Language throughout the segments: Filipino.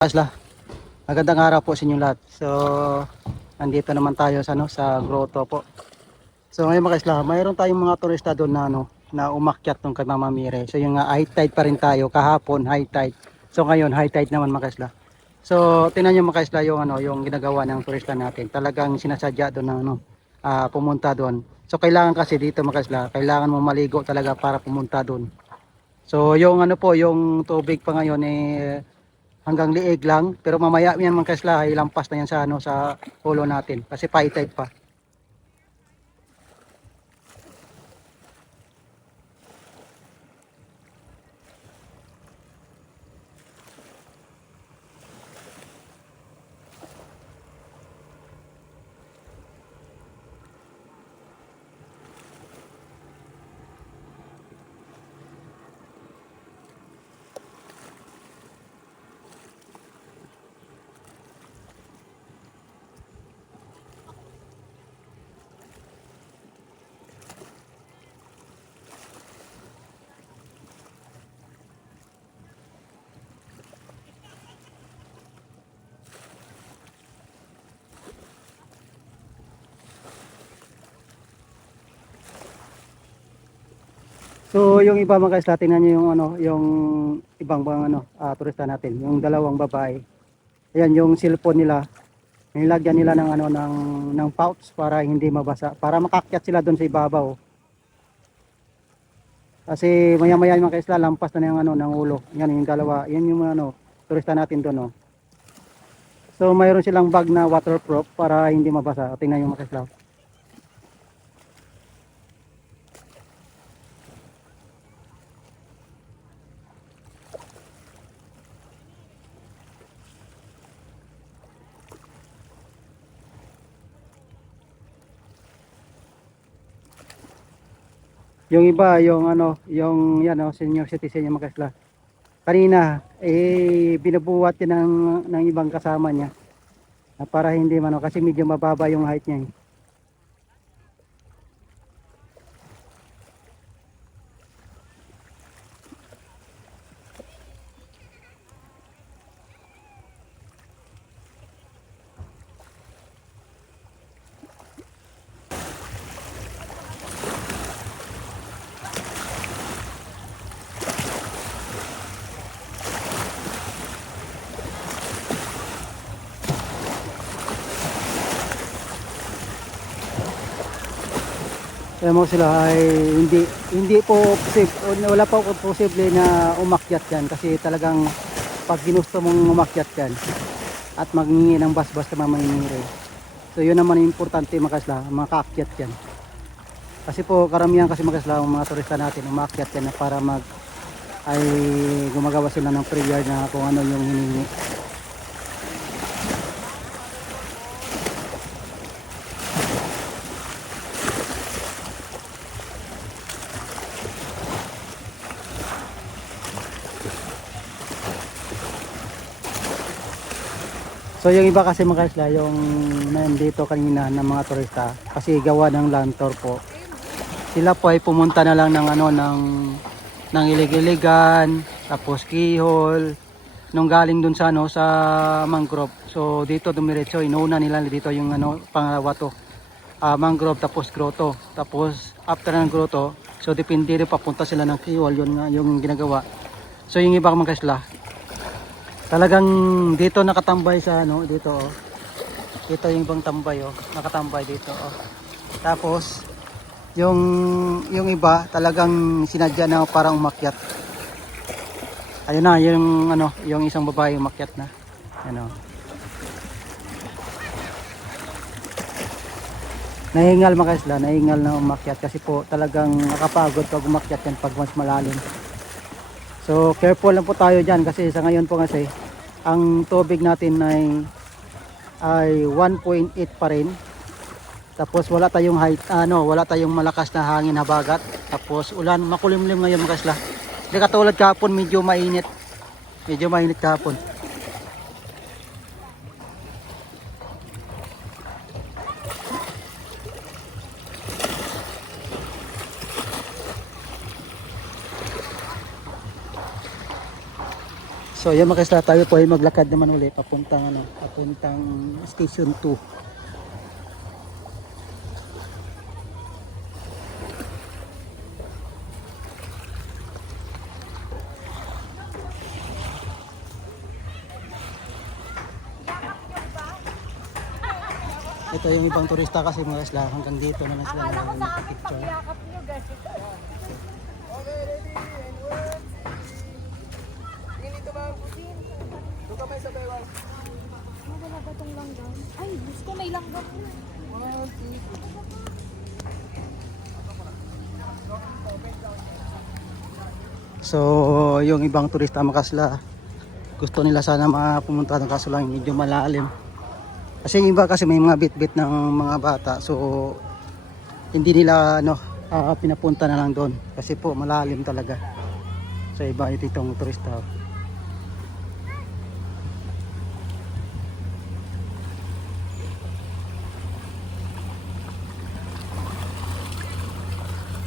Asla, magandang araw po sa inyo lahat. So, nandito naman tayo sa sa grotto po. So, ngayon mga isla, mayroon tayong mga turista doon na na umakyat tong kay Mama Mire. So, yung high tide pa rin tayo kahapon, high tide. So, ngayon high tide naman mga isla. So, tingnan niyo mga isla yung yung ginagawa ng turista natin. Talagang sinasadya doon na pumunta doon. So, kailangan kasi dito mga isla, kailangan mo maligo talaga para pumunta doon. So, yung po, yung tubig pa ngayon hanggang liig lang, pero mamaya yan mga kaisla ay lampas na yan sa sa ulo natin kasi high tide pa. So yung iba mga kaisla, tingnan nyo yung yung ibang turista natin, yung dalawang babae. Ayan yung cellphone nila, nilagyan nila ng ng pouch para hindi mabasa, para makakyat sila doon sa ibabaw. Kasi maya-maya yung mga kaisla, lampas na ng ng ulo. Yan yung dalawa, yan yung turista natin doon. So mayroon silang bag na waterproof para hindi mabasa. Tingnan yung mga kaisla. Yung iba, yung yung yan senior citizen yung mga kaisla. Kanina binubuhat din ng ibang kasama niya para hindi kasi medyo mababa yung height niya. Kaya mo sila ay hindi po posible, wala pa po posible na umakyat yan kasi talagang pag ginusto mong umakyat yan at maghingi ng basbas ka mamimiri. So yun naman yung importante mga kasla, makaakyat yan. Kasi po karamihan kasi mga kasla, mga turista natin umakyat yan para ay gumagawa sila ng prayer na kung ano yung hiningi. So yung iba kasi mga kaisla, yung nandito kanina ng mga turista, kasi gawa ng land tour po, sila po ay pumunta na lang ng ng ilig-iligan, tapos kihol, nung galing dun sa sa mangrove. So dito dumiretso, inuuna nila dito yung pangalawa to, mangrove tapos grotto. Tapos after ng grotto, so depende rin papunta sila ng kihol, yun nga yung ginagawa. So yung iba mga kaisla, talagang dito nakatambay sa dito dito yung ibang tambay nakatambay dito tapos yung iba talagang sinadya na parang umakyat. Ayun na yung yung isang babae umakyat na nahingal mga isla, nahingal na umakyat kasi po talagang nakapagod pag umakyat yan pag mas malalim. So careful lang po tayo dyan kasi sa ngayon po kasi ang tubig natin ay 1.8 pa rin. Tapos wala tayong height, wala tayong malakas na hangin habagat. Tapos ulan, makulimlim ngayon mga isla. Hindi katulad kahapon, medyo mainit. Medyo mainit kahapon. So yan mga kaisla, tayo po ay maglakad naman ulit papuntang station 2. Ito yung ibang turista kasi mga kaisla, hanggang dito naman sila nakapicture. Ay, gusto may langgam. So yung ibang turista mga kaisla, gusto nila sana pumunta ng kaso lang medyo malalim. Kasi yung iba kasi may mga bit-bit ng mga bata, so hindi nila pinapunta na lang doon kasi po malalim talaga. So iba itong turista.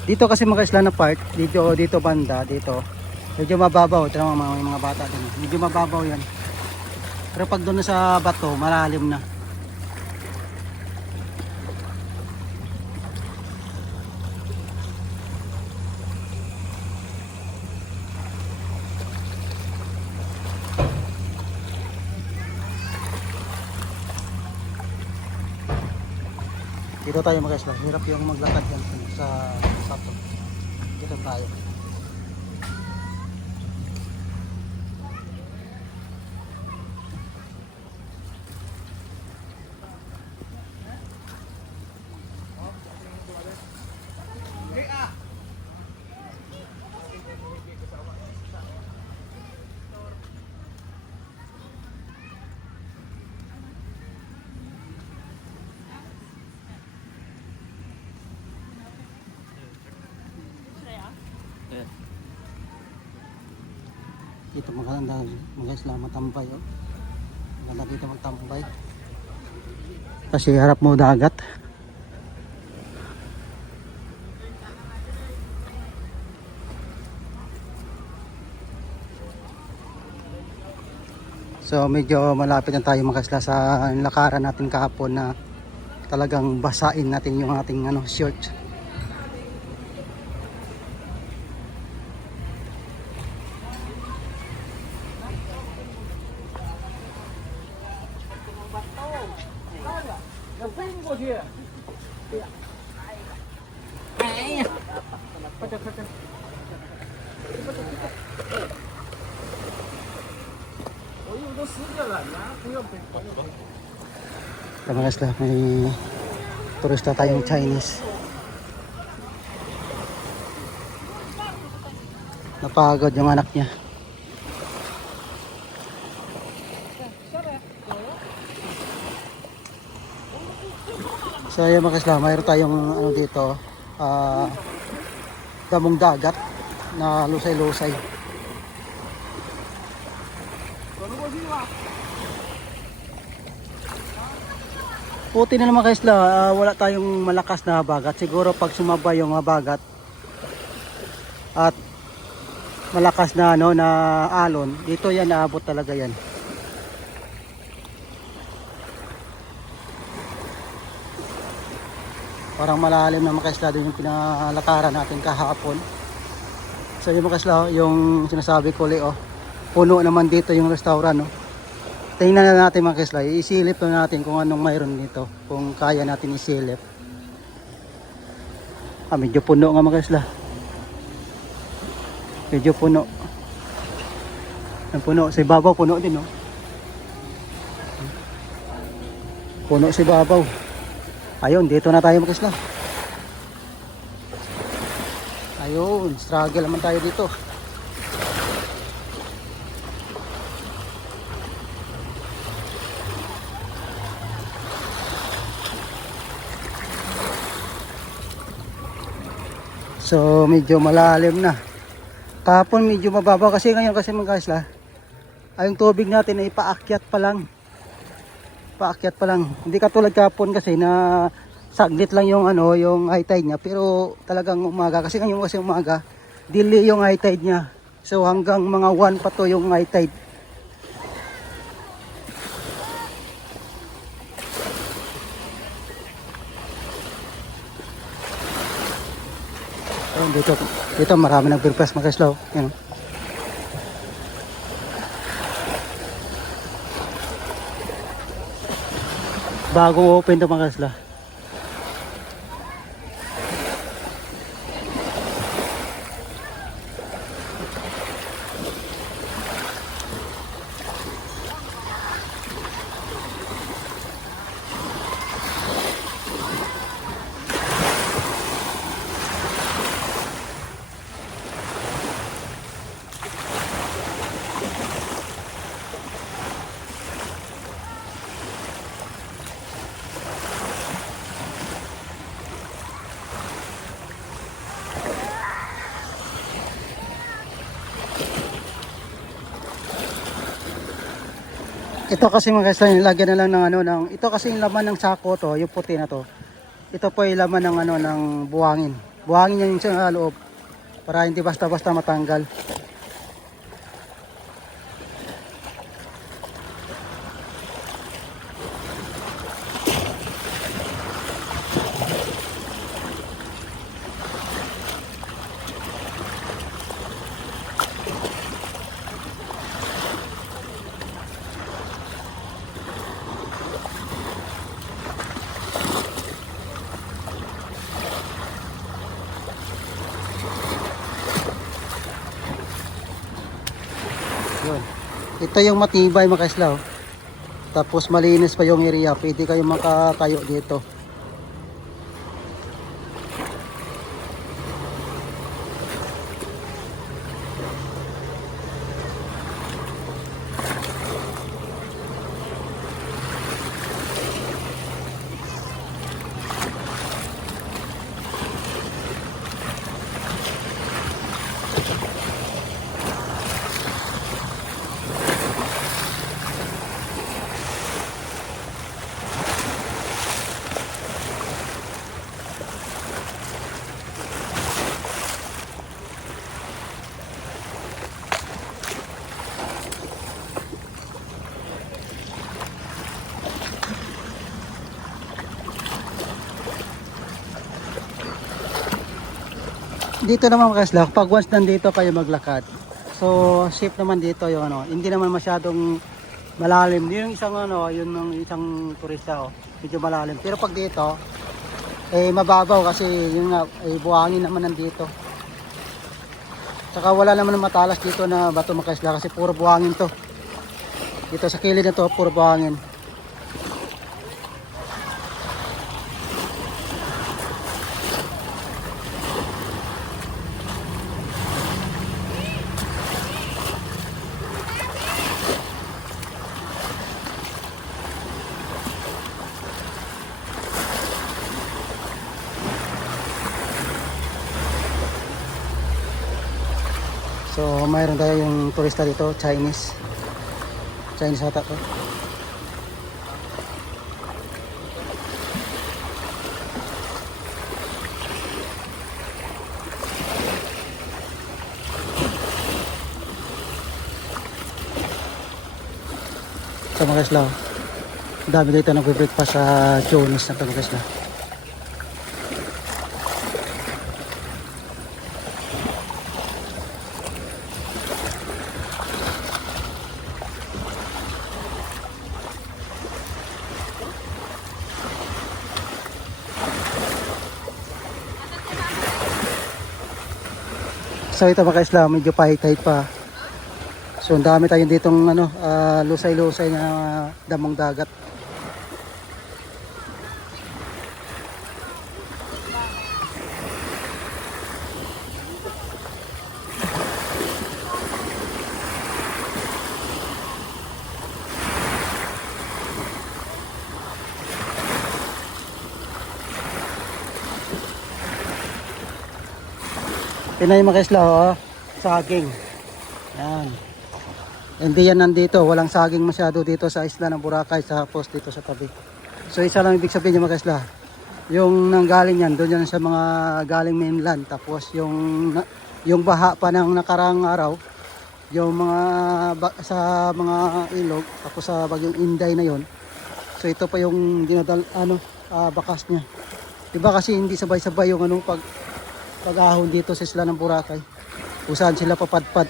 Dito kasi mga isla na part, dito banda, dito medyo mababaw. Ito naman mga bata din. Medyo mababaw yan. Pero pag doon sa bato, malalim na. Dito tayo mga isla. Hirap yung maglakad yan sa sato. Dito tayo. Dito maganda mga isla matambay. Maganda dito magtambay. Kasi harap mo dagat. So medyo malapit na tayo mga isla sa lakaran natin kahapon na talagang basain natin yung ating short. Mga isla, may turista tayong Chinese. Napagod yung anak niya. So ayan mga isla, mayroon tayong dito damong dagat na lusay-lusay. Puti na naman kaisla, wala tayong malakas na habagat. Siguro pag sumabay yung habagat at malakas na na alon, dito yan naabot talaga yan. Parang malalim na mga kaisla din yung pinalakaran natin kahapon. So yung mga kaisla, yung sinasabi ko puno naman dito yung restaurant. Tingnan na natin mga kaisla, isilip na natin kung anong mayroon dito, kung kaya natin isilip. Medyo puno nga mga kaisla. Medyo puno. Ang puno, sa ibabaw puno din Puno sa ibabaw. Ayun, dito na tayo mga kaisla. Ayun, struggle naman tayo dito. So medyo malalim na. Kahapon medyo mababa kasi ngayon kasi mga kaisla, yung tubig natin ay paakyat pa lang. Paakyat pa lang. Hindi katulad kahapon kasi na saglit lang yung yung high tide niya, pero talagang umaga kasi ngayon kasi umaga, delay yung high tide niya. So hanggang mga 1 pa to yung high tide. Dito marami nag-request mga kaslaw. Yan. Bagong open to mga kaslaw. Ito kasi mga kaslaw, nilagyan na lang ng ano ng ito kasi yung laman ng sako to, yung puti na to. Ito po yung laman ng ano ng buhangin. Buhangin yan yung sa loob para hindi basta-basta matanggal. Yun. Ito yung matibay mga kaslaw. Tapos malinis pa yung area. Pwede kayong makatayo dito. Dito naman mga kaslaw, pag once nandito kayo maglakad, so safe naman dito yung ano, hindi naman masyadong malalim. Yung isang ano, yun ng isang turista medyo malalim. Pero pag dito, mababaw kasi yung nga, buhangin naman nandito. Saka wala naman matalas dito na bato mga kaslaw kasi puro buhangin to. Dito sa kilid na to, puro buhangin. So mayroon tayo yung turista dito, Chinese ata to. So mga kaslaw, dami dito nagbe-breakfast sa Jones na to mga kaslaw. So ito mga kaslaw, medyo pahit-hit pa. So ang dami tayong ditong ano, lusay-lusay na damong dagat. Pinay mga kaslaw, saging. Yan. Hindi yan nandito, walang saging masyado dito sa isla ng Boracay, sa post dito sa tabi. So isa lang ibig sabihin yung mga kaslaw. Yung nanggaling yan, doon yan sa mga galing mainland. Tapos yung baha pa ng nakarang araw, yung mga sa mga ilog, tapos sa bagyong Inday na yon. So ito pa yung bakas niya. Diba kasi hindi sabay-sabay yung ano pag-ahon dito sa isla ng Boracay. Kung saan sila papadpad.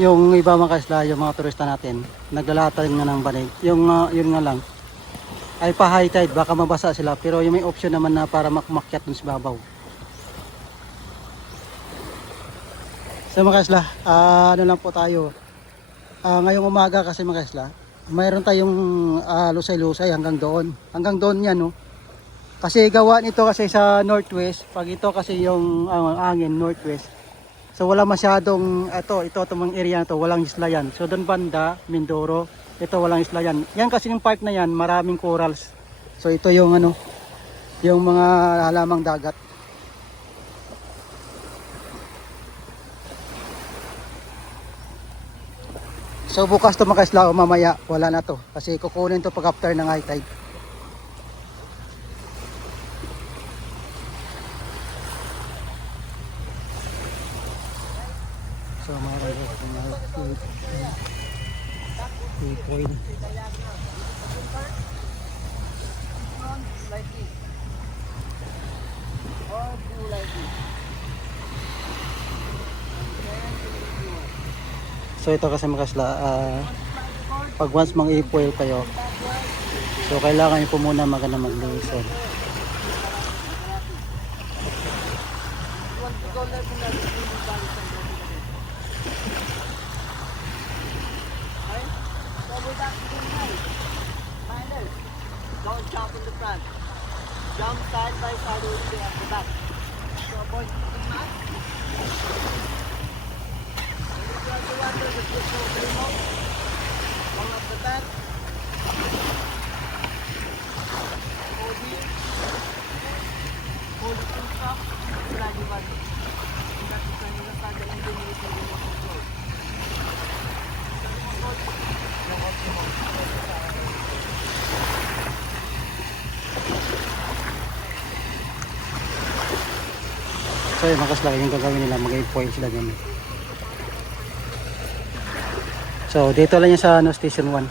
Yung iba mga kaisla, yung mga turista natin, naglalatan nga ng banig. Yung yun nga lang, ay pa high tide, baka mabasa sila. Pero yung may option naman na para makmakyat dun sa babaw. So mga kaisla, ano lang po tayo. Ngayong umaga kasi mga kaisla, mayroon tayong lusay-lusay hanggang doon. Hanggang doon yan, no. Kasi gawa nito kasi sa northwest, pag ito kasi yung angin northwest. So wala masyadong itong area na to, walang isla yan. So doon banda, Mindoro, ito walang isla yan. Yan kasi yung part na yan, maraming corals. So ito yung yung mga halamang dagat. So bukas to mga isla, mamaya wala na to kasi kukunin to pag after ng high tide. So mga point. So ito kasi mga isla, pag once mang-i-foil kayo, so kailangan nyo po muna maganda mag-listen. Don't jump in the front. Jump side by side only at the back. So avoid the mat. When you try to water, the foot will come out. Come at the back. Hold here. Hold it in top. Drag your body. And that's the time you start the engine with the remote control. So yun mga kasla, yung gagawin nila, mag-i-foil sila dyan. So dito lang yan sa station 1.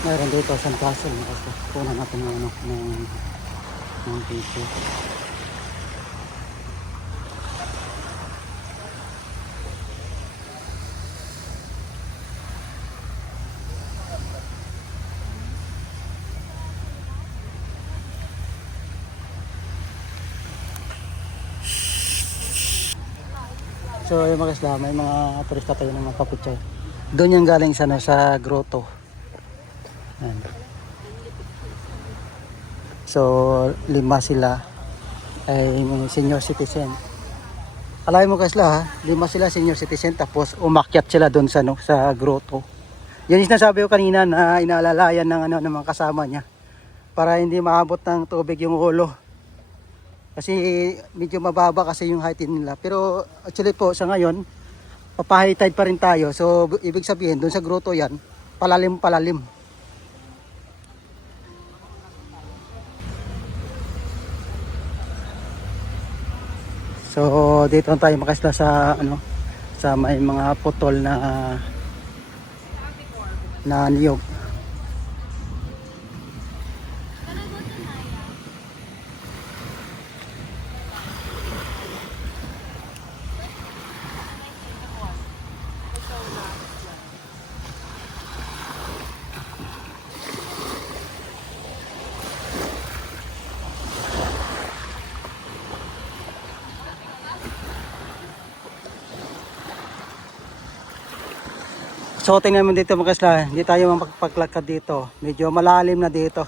Meron dito San Castle, kasi kunan natin ng ng picture. So yung mga isla, may mga turista tayo ng mga kaputsa. Doon yung galing sa grotto. Ayan. So 5 sila ay senior citizen. Alay mo guys ha, 5 sila senior citizen, tapos umakyat sila doon sa grotto. Yan yung sinasabi ko kanina na inaalalayan ng mga kasama niya para hindi maabot ng tubig yung ulo. Kasi medyo mababa kasi yung height nila. Pero actually po sa ngayon, papahigh tide pa rin tayo. So ibig sabihin doon sa grotto yan, palalim. So dito tayo makasla sa may mga putol na niyog. So tingnan mo dito mga kasla, hindi tayo mapagpaglakad dito. Medyo malalim na dito.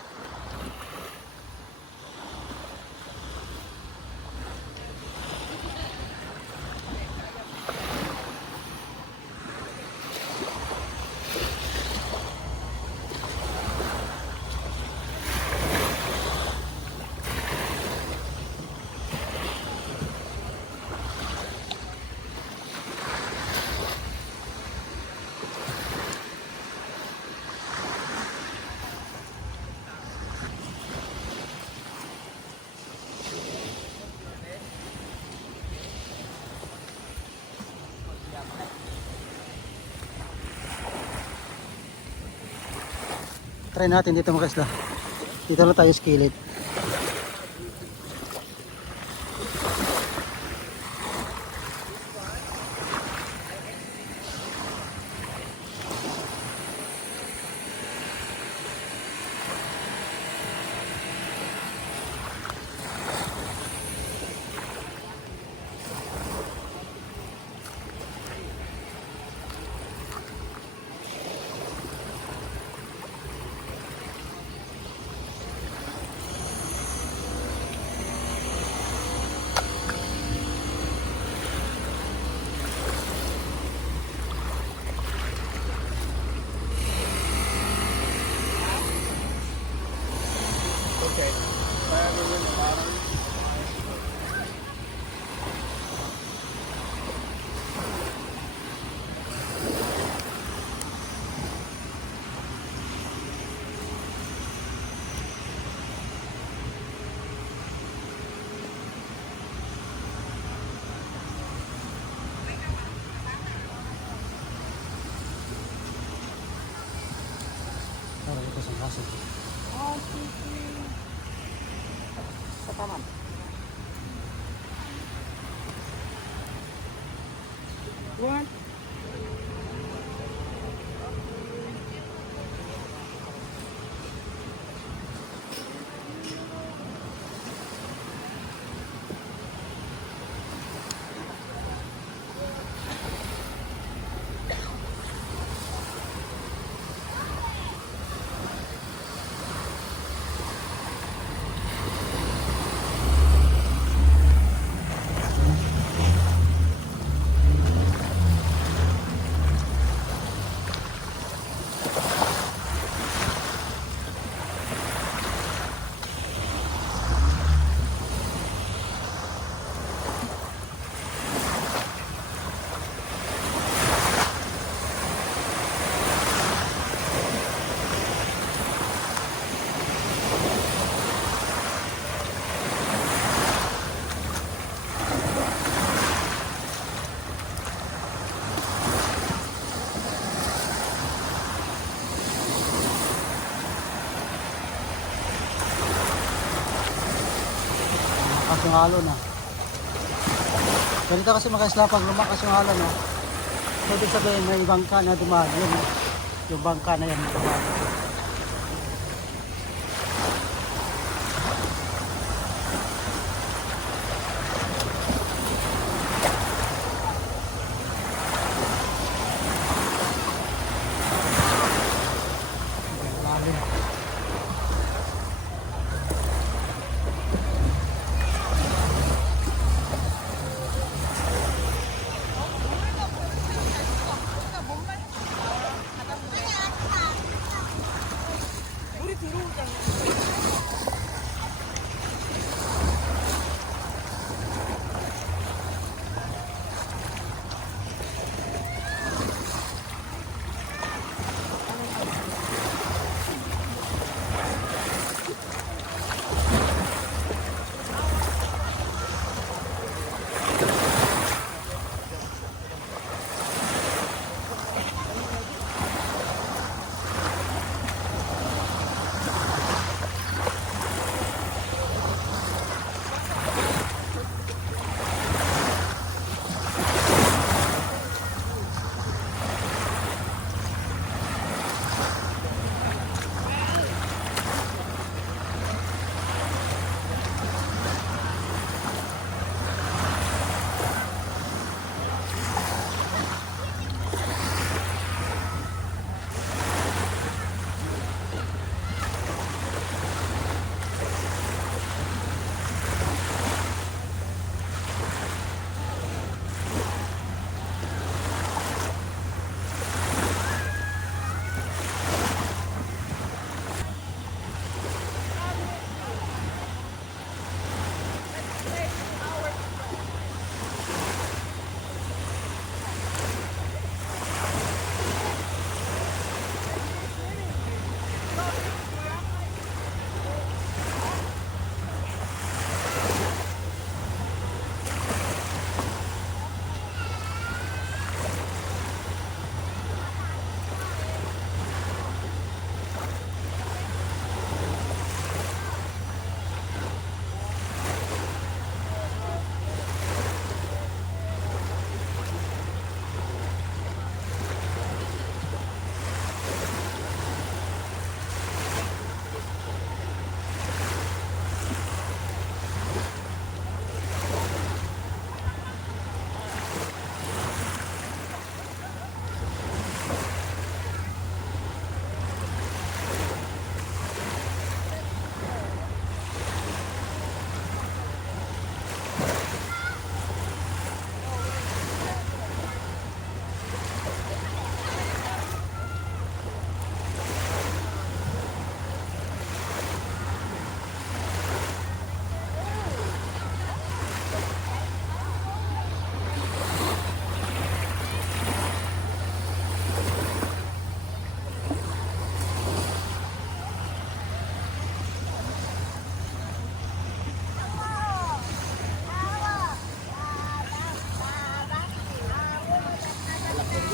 Try natin dito mga kasla. Dito na tayo sa kilid. Para dito sa kaso. Sa taman. What? Lakas yung halo na. Ganito kasi mga isla, pag lumakas yung halo na, so ibig sabihin may bangka na dumaan. Yun, yung bangka na yan dumaan. Lalim.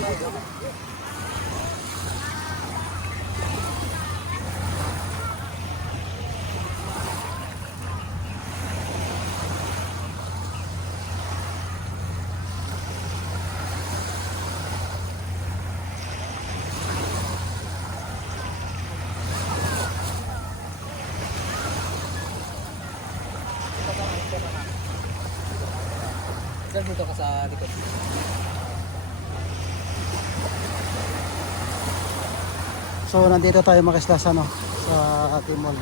Sir, dito ka sa likod. So nandito tayo mga isla sa ano, sa ating mall.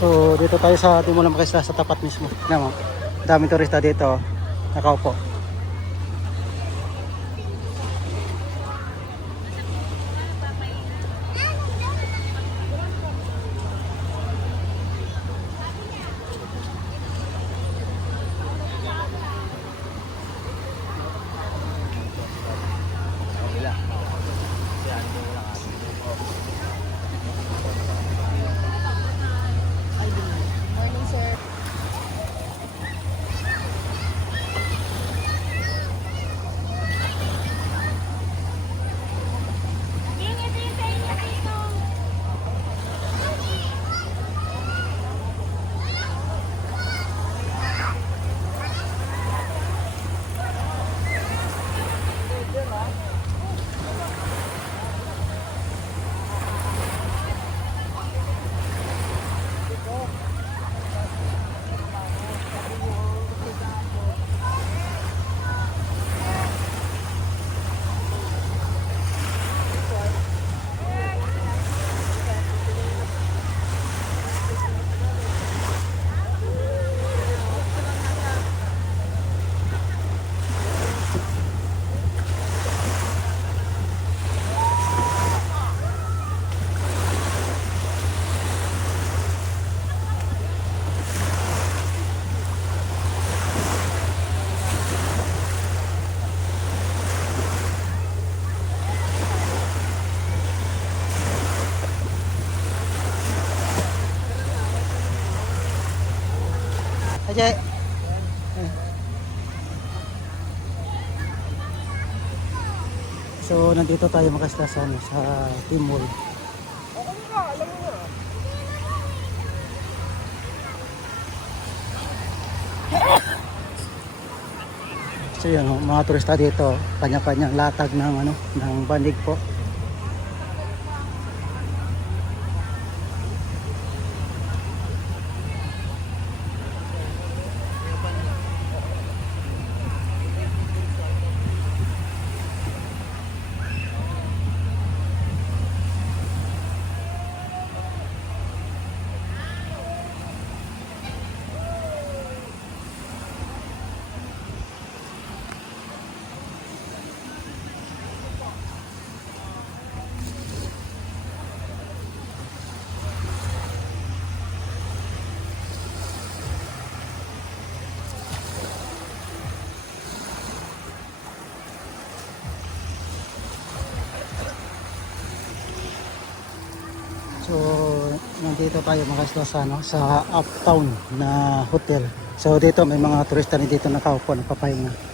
So dito tayo sa Timog ng Makisla sa tapat mismo. Alam mo, daming turista dito, nakaupo. Morning, sir. Ajay. So nandito tayo mga isla sa, ano, sa Timog. So yun, mga turista dito, kanya-kanyang latag ng ano, ng bandig po. dito tayo mga isla sa, ano, sa uptown na hotel. So dito may mga turista na dito nakaupo, nagpapahinga.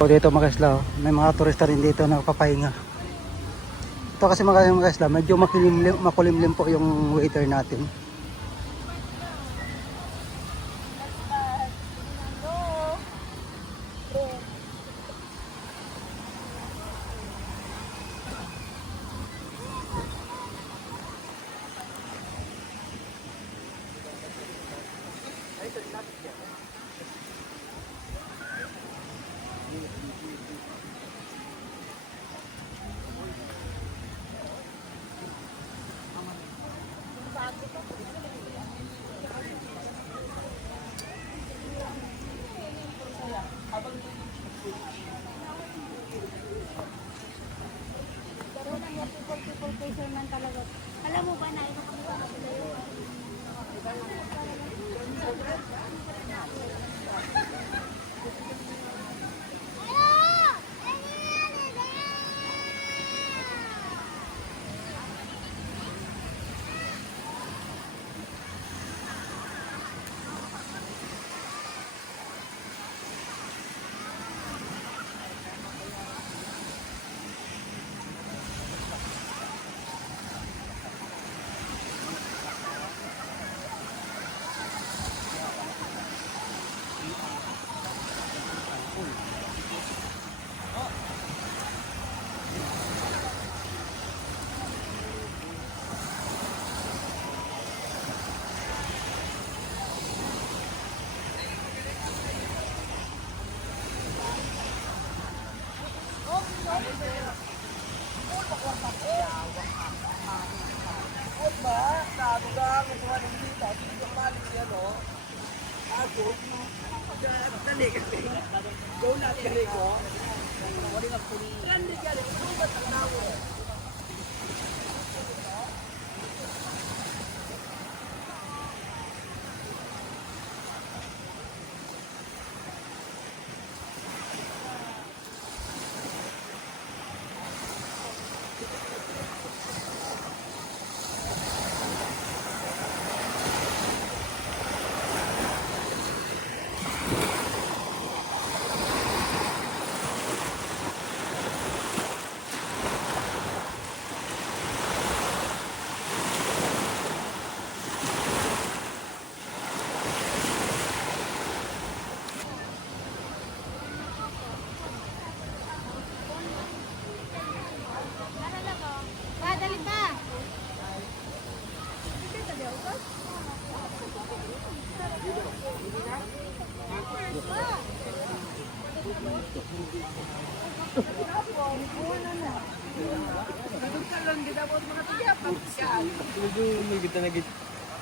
So dito mga isla, may mga turista rin dito na nagpapahinga. Ito kasi mga isla, medyo makulimlim po yung waiter natin. Alam mo ba na ito kami sa kapila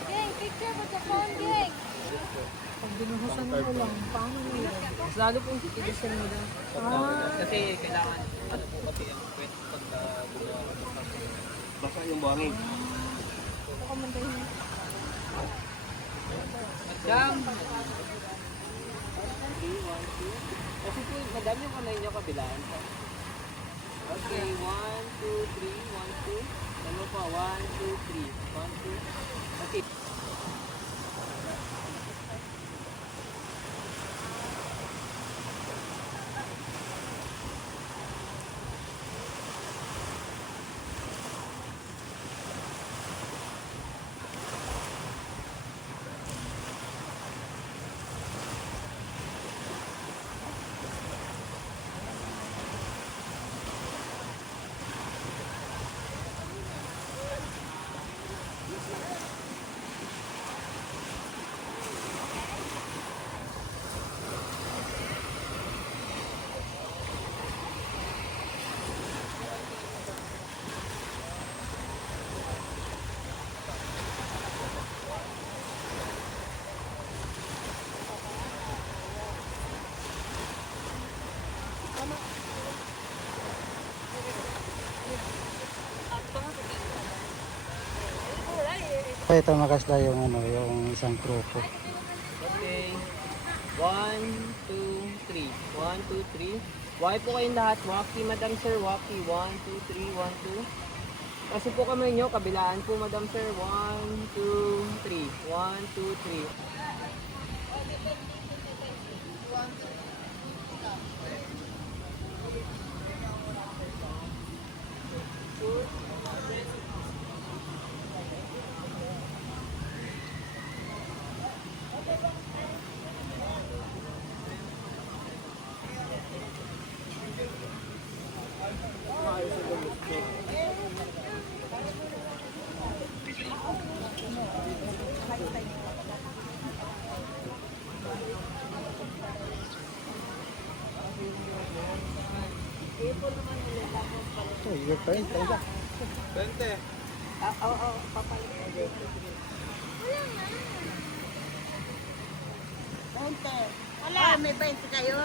Geng, picture mo sa phone, Geng. Pag binuhusan mo lang, paano mo yun? Mas lalo pong titigasan mo lang. Kasi kailangan, ano po kasi ang kwento pagka gumawa ko ng basa yung buhangin. Baka mantahin. Jump! Kasi po, madami yung kamay nyo kabilaan pa. Okay, 1, 2, 3, 1, 2. Ano pa? 1, 2, 3. 1, 2. Okay. So, ito mga kaisla yung, ano, yung isang grupo. Okay. 1, 2, 3. 1, 2, 3. Walkie po kayong lahat. Walkie, Madam Sir. Walkie. 1, 2, 3. 1, 2. Kasi po kamay nyo, kabilaan po, Madam Sir. 1, 2, 3. 1, 2, 3. So, yung pa rin, talaga. Wala, may 20 kayo?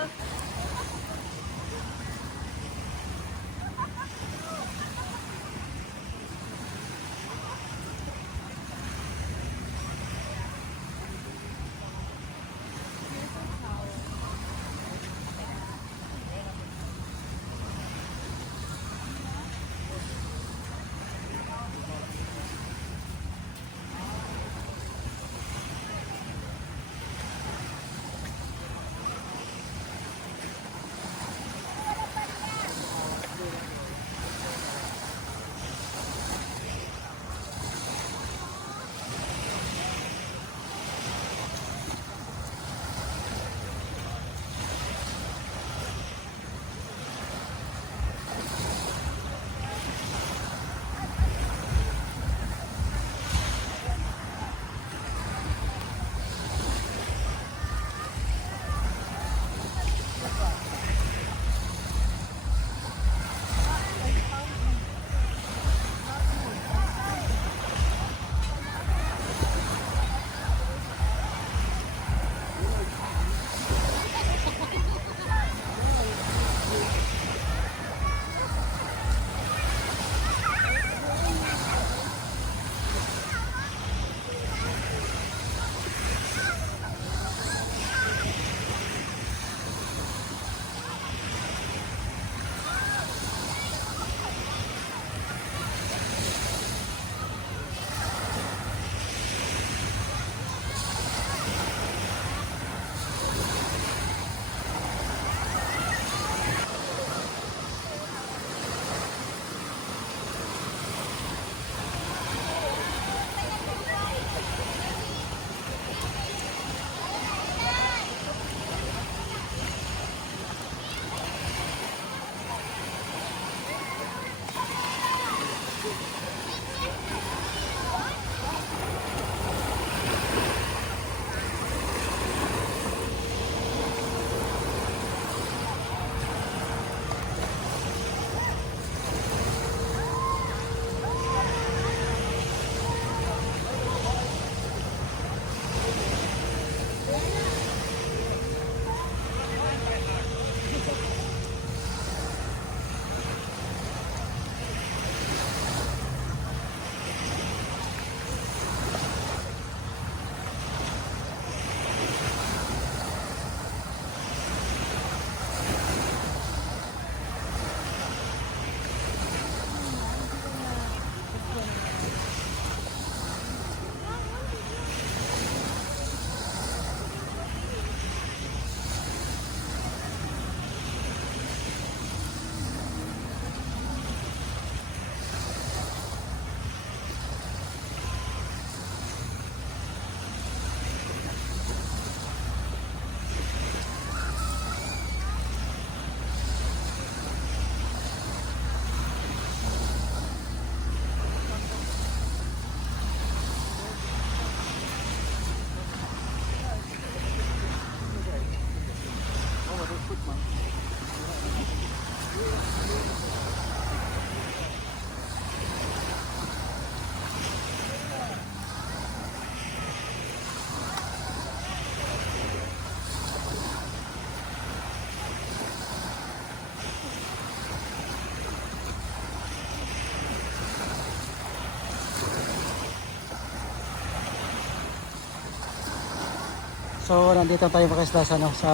So nandito tayo mga isla sa, ano, sa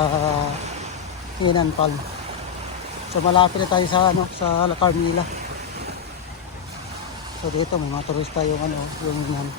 Hinan Palm. So malapit na tayo sa ano, sa La Carmila. So dito may mga turista yung ano, yung Hinan.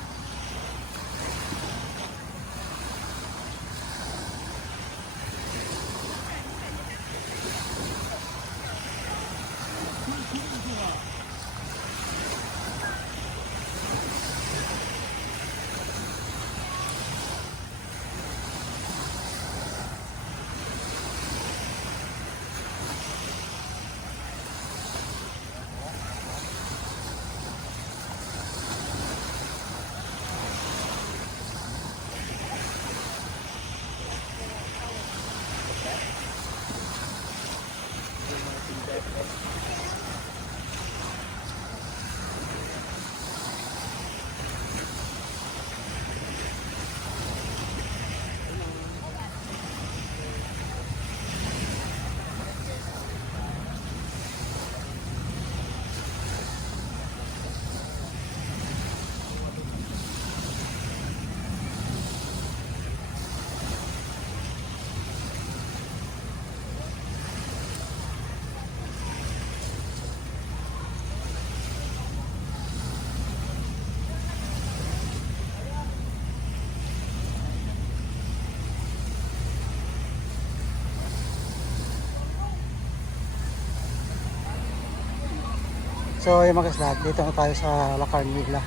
So yung mga isla, dito na tayo sa La Carmila.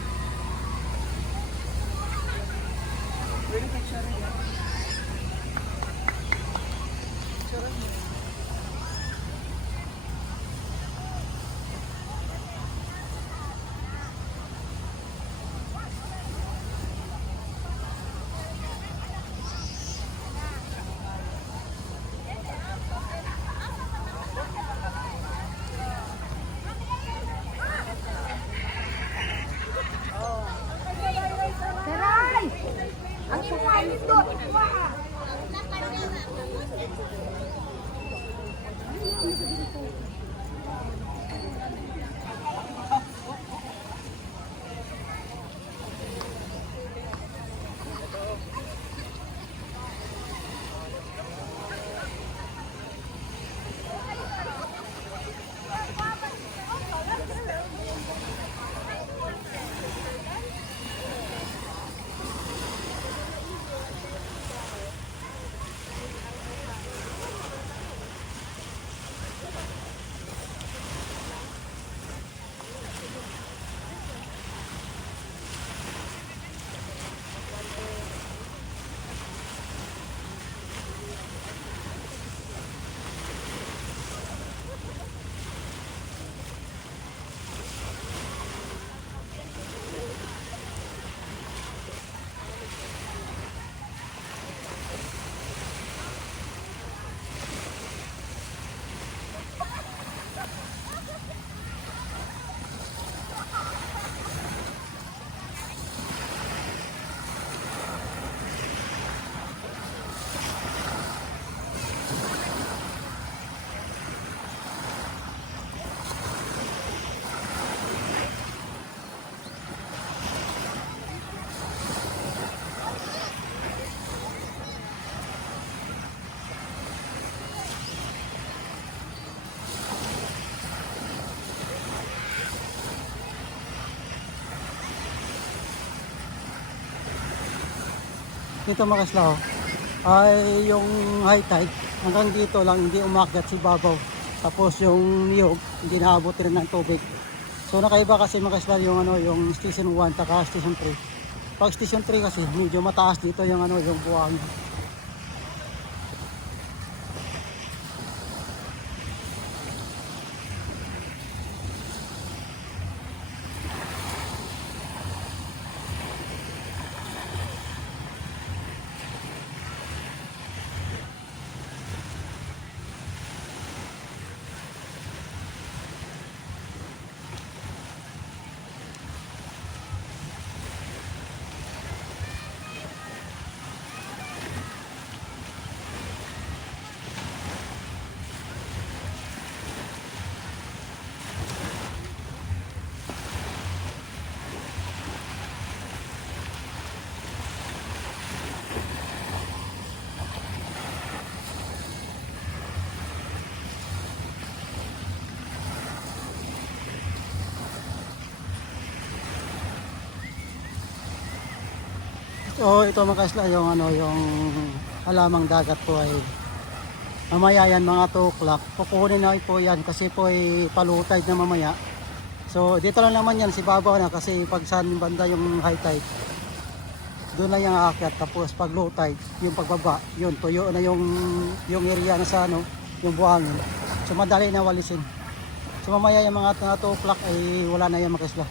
Teray! Ang imuha doon! Dito mga isla, oh, ay yung high tide hanggang dito lang, hindi umakyat si babaw. Tapos yung niyog hindi naabot rin ng tubig. So nakaiba kasi mga isla yung ano, yung station 1 taka station 3. Pag station 3 kasi medyo mataas dito yung ano, yung buwang. So ito mga kaisla, yung ano, yung halamang dagat po ay mamaya yan mga 2 o'clock. Kukunin na po yan kasi po ay palutay na mamaya. So dito lang naman yan si babaw na kasi pag saan banda yung high tide, doon na yung aakyat. Tapos pag low tide, yung pagbaba, yun tuyo na yung area na sa ano, yung buhangin. So madali na walisin. So mamaya yung mga 2 o'clock ay wala na yung mga kaisla.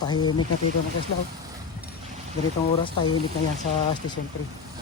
Tahimik na dito mga kaisla. Ganitong oras tahimik na yan sa Station 3.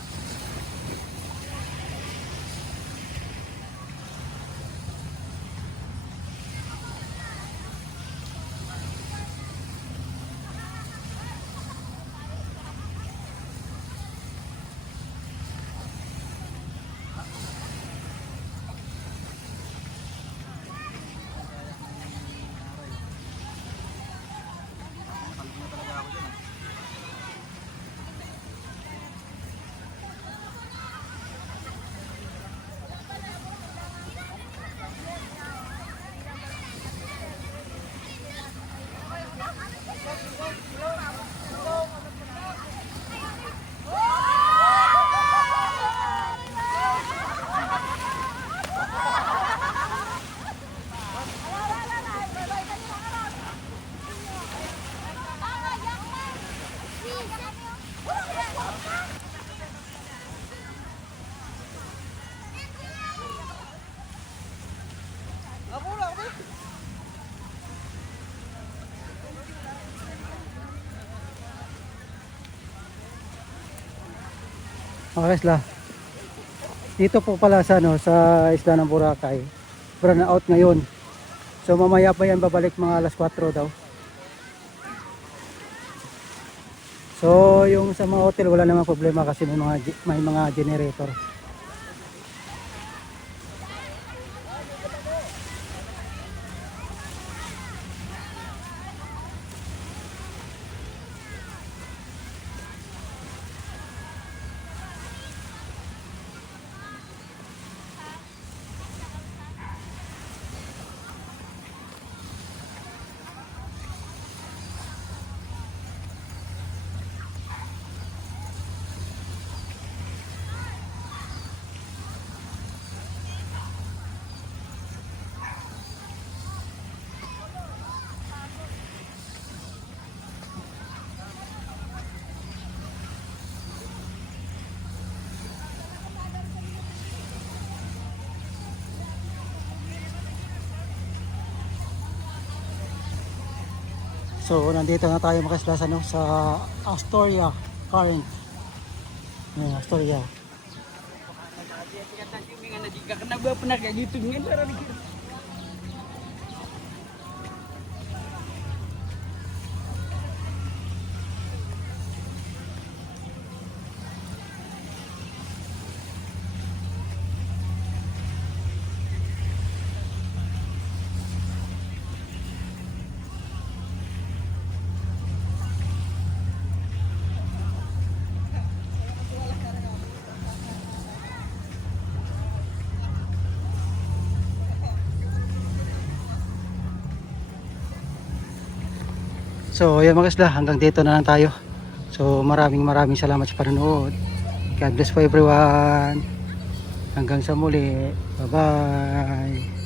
Mga kaisla, dito po pala sa, ano, sa isla ng Boracay, brown out ngayon. So mamaya pa yan babalik mga alas 4 daw. So yung sa mga hotel wala namang problema kasi may mga generator. So nandito na tayo mga kaisla sa, ano, sa Astoria Current. Ayan, Astoria. So ayan mga kaisla, hanggang dito na lang tayo. So maraming salamat sa panonood. God bless for everyone. Hanggang sa muli. Bye bye.